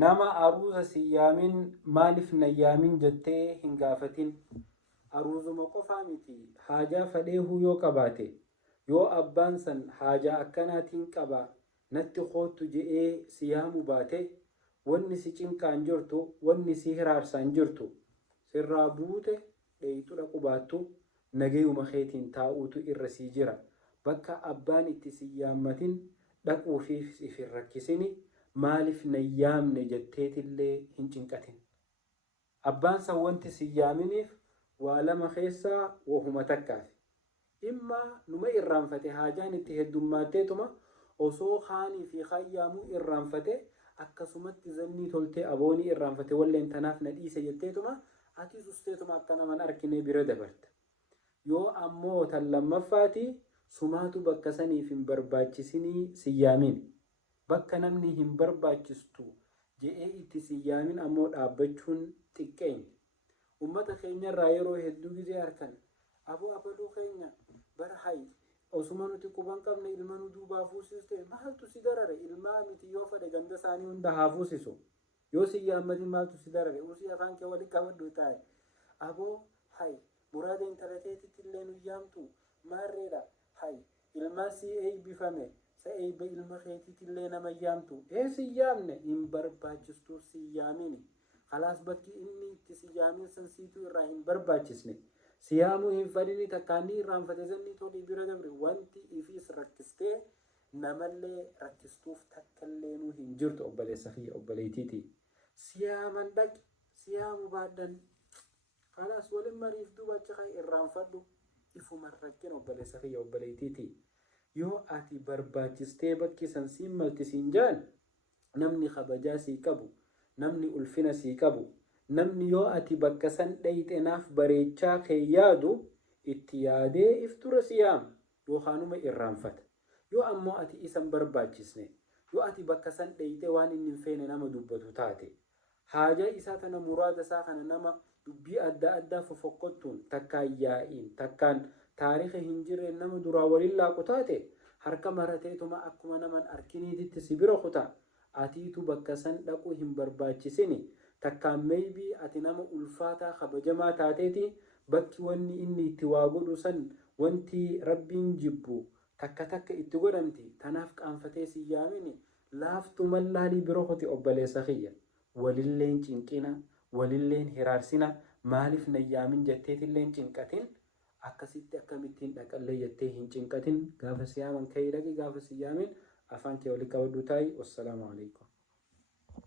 nama aruuza siyaamin maaliif nayyaamin jettee hin gaafatin. Aruuzuma qofaa miti haajaa fadheehuu yoo qabaate yoo abbaan san haajaa akkanaatiin qaba natti kootu je'ee siyaamu baate wanni si cinqaan jirtu wanni si hiraarsaan jirtu sirraa buute dheeyxudha qubaattu nagayuma keetiin taa'uutu irra sii jira. Bakka abbaan itti siyyaammatin dhaquufiif if hin rakkisini. Maaliif nayyaamne jetteetillee hin cinqatin. Abbaan san wanti siyyaaminiif waa lama keessaa wahuma takkaafi. Imma numa irraanfate haajaan itti heddummaatteetuma osoo haanii fi hayyaamuu irraanfate akkasumatti zannii toltee aboonii irraanfate walleen tanaaf na dhiise jetteetuma ati susteetuma akka naman arkinee bira dabarta. Yoo ammoo tan lammaffaati sumaatu bakka saniif hin barbaachisinii siyyaamin. Bakka namni hin barbaachistu je'ee itti siyyaamin ammoo dhaabbachuun xiqqeenya. Ummata keenyarraa yeroo hedduu gizee harkan aboo abaluu keenya bara hayi osuma nuti quban qabne ilma nu duubaa fuusiste maaltu si darare ilmaa miti yoo fedhe ganda isaanii hunda haa fuusisu. Yoo siyyaammatin maaltu si darare usii afaan kee walitti qabadhu taa'e aboo hayi muraada intalateetitti illee nu yaamtu maarreedha hayi ilmaa si eebbifame sa'eebba ilma keetiitillee nama yaamtu siyyaamne hin barbaachistu siyyaamini. Khalaas bakki inni itti siyyaamin san siituu irraa hin barbaachisne siyaamuu hin fadhini takkaanni irraanfate zanni tolii bira dabre wanti ifiis rakkistee namallee rakkistuuf takkallee hin jirtu obboleessa kiyya obboleetiiti. Siyaaman dhaqi siyaamu baaddan khalaas walin mariif duuba achi kan irraanfadhu ifuman rakkin obboleessa kiyya obboleetiiti. Yoo ati barbaachistee bakki san siin maltisiin jaan namni kabajaa sii qabu namni ulfina sii qabu namni yoo ati bakka san dhayxenaaf bareechaa kee yaadu itti yaadee iftura siyaama yookaanuma irraanfata. Yoo ammoo ati isan barbaachisne yoo ati bakka san dhayxee waan inni hin feene nama dubbatu taate haajaa isaa tana muraada isaa kana nama dubbii adda addaa fofoqqottuun takkaan yaa'iin takkaan taariika hin jirreen nama duraa waliin laaqu taate harka marateetuma akkuma naman arkiniititti si bira kuta. Atiitu bakka san dhaquu hin barbaachisini takkaan maybii ati nama ulfaataa kabajamaa taateeti bakki wanni inni itti waa godhu san wanti rabbiin jibbu takka takka itti godhamti tanaaf qaanfatee siyyaamini laaftu mallaalii bira kuti obboleessa kiyya. Walilleen cinqina walilleen hiraarsina maaliif nayyaamin jetteetilleen cinqatin akkasitti akkamittiin dhaqallee jettee hin cinqatin gaafa siyaaman ka'ee dhaqi gaafa siyyaamin afaan kee walitti qabadhu taa'i. Wassalaamu alaikum.